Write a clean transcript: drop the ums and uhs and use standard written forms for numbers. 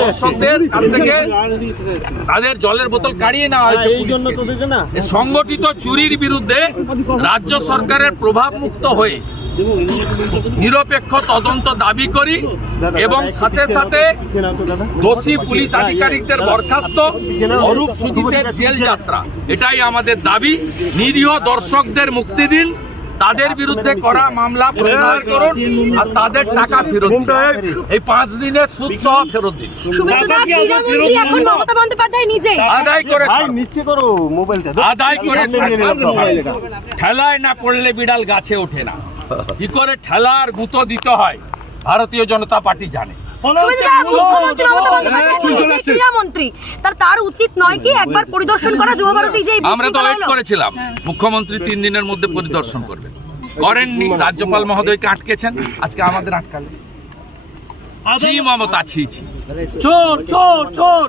দর্শকদের কাছ থেকে তাদের জলের বোতল কাড়িয়ে নেওয়া হয়েছে। সংগঠিত চুরির বিরুদ্ধে রাজ্য সরকারের প্রভাব মুক্ত হয়ে নিরপেক্ষ তদন্ত দাবি করি এবং সাথে সাথে দোষী পুলিশ আধিকারিকদের বরখাস্ত, অরূপ সুজিতের জেল যাত্রা, এটাই আমাদের দাবি। নিরীহ দর্শকদের মুক্তি দিন, তাদের বিরুদ্ধে করা মামলা প্রত্যাহার করুন আর তাদের টাকা ফেরত দিন। এই 5 দিনের সুদ সহ ফেরত দিন। আদায় করে ঠেলায় না পড়লে বিড়াল গাছে ওঠে না। কি করে ঠেলার গুঁতো দিতে হয় ভারতীয় জনতা পার্টি জানে। তার উচিত নয় কি একবার পরিদর্শন করা? আমরা তো ওয়েট করেছিলাম মুখ্যমন্ত্রী 3 দিনের মধ্যে পরিদর্শন করবেন, করেননি। রাজ্যপাল মহোদয়কে আটকেছেন, আজকে আমাদের আটকালেন। ছি মমতা, ছি ছি। চোর চোর চোর।